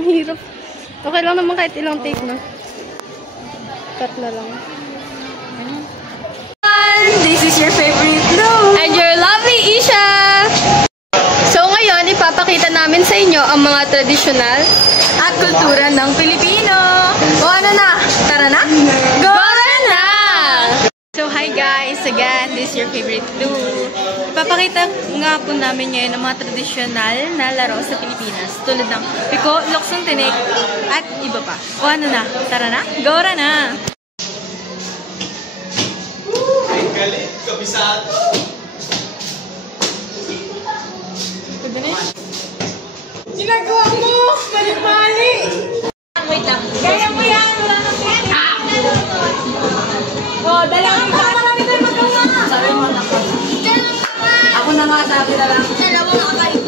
Ang hirap. Okay lang naman kahit ilang take na. Cut na lang. This is your favorite Lou. And your lovely Isha! So ngayon, ipapakita namin sa inyo ang mga tradisyonal At kultura ng Pilipino. O ano na? Tara na? Go na! So hi guys! Again, this is your favorite Lou. Ipapakita nga po namin ngayon ang mga tradisyonal na laro sa Pilipinas. Tulad ng piko, loksong tinik, at iba pa. O ano na? Tara na? Go na! Ay, galit. Kabisado. Ginagawa mo! Mali-mali! Wait lang. Kaya mo yan! Wala nang pita! Oh, dalawang pa! Marami tayo magawa! Sabi mo na ako. Ako na nga sabi na lang. Dalawa na kayo.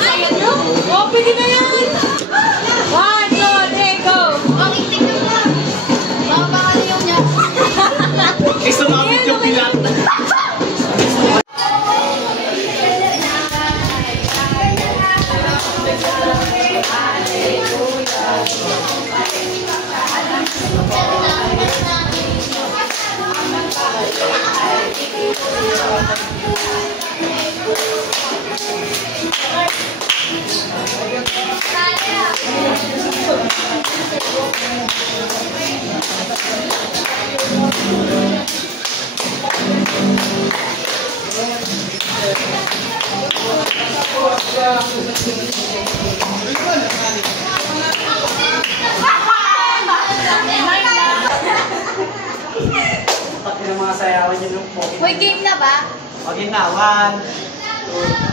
Ayan nyo? Oh, pwede na yan! 1, 2, 3, go! Ang itik na mo! Baka baka na yung niya. Isa namin yung pilat. Pati ng mga sayawan niyo nung pocket. Hoy, game na ba? Okay na, 1, 2.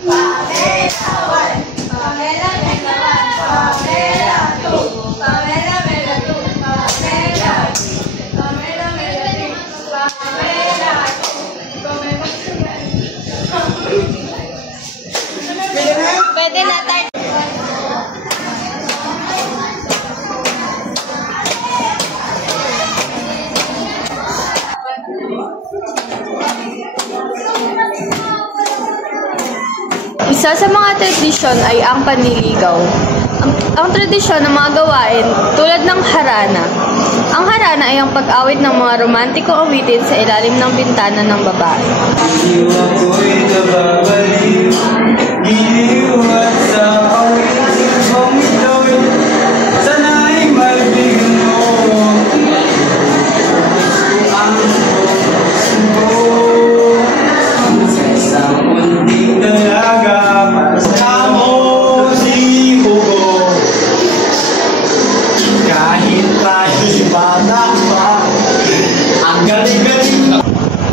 Pamela 1, Pamela 2, Pamela 2, Pamela 3, Pamela 3, Pamela 2. Pwede na tayo. Isa sa mga tradisyon ay ang panliligaw. Ang tradisyon ng mga gawain tulad ng harana. Ang harana ay ang pag-awit ng mga romantikong awitin sa ilalim ng bintana ng babae.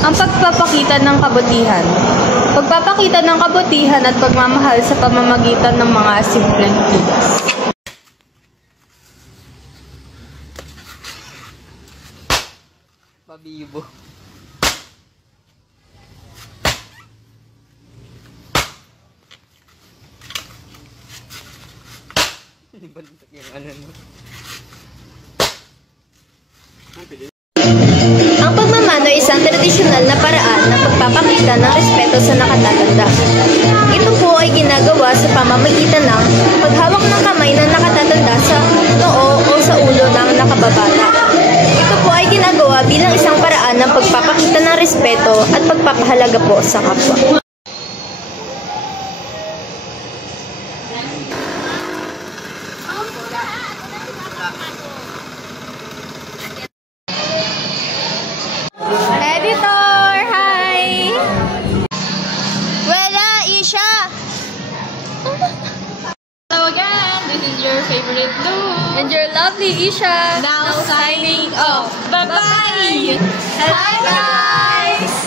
Ang pagpapakita ng kabutihan. Pagpapakita ng kabutihan at pagmamahal sa pamamagitan ng mga simpleng kilos. Pabibo. Balitak yung ano no. Ang pagmamano ay isang tradisyonal na paraan ng pagpapakita ng respeto sa nakatatanda. Ito po ay ginagawa sa pamamagitan ng paghawak ng kamay ng nakatatanda sa noo o sa ulo ng nakababata. Ito po ay ginagawa bilang isang paraan ng pagpapakita ng respeto at pagpapahalaga po sa kapwa. Editor, hi! Wala, Isha! So again, this is your favorite Lou. And your lovely Isha. Now signing off. Bye-bye! Hi, guys!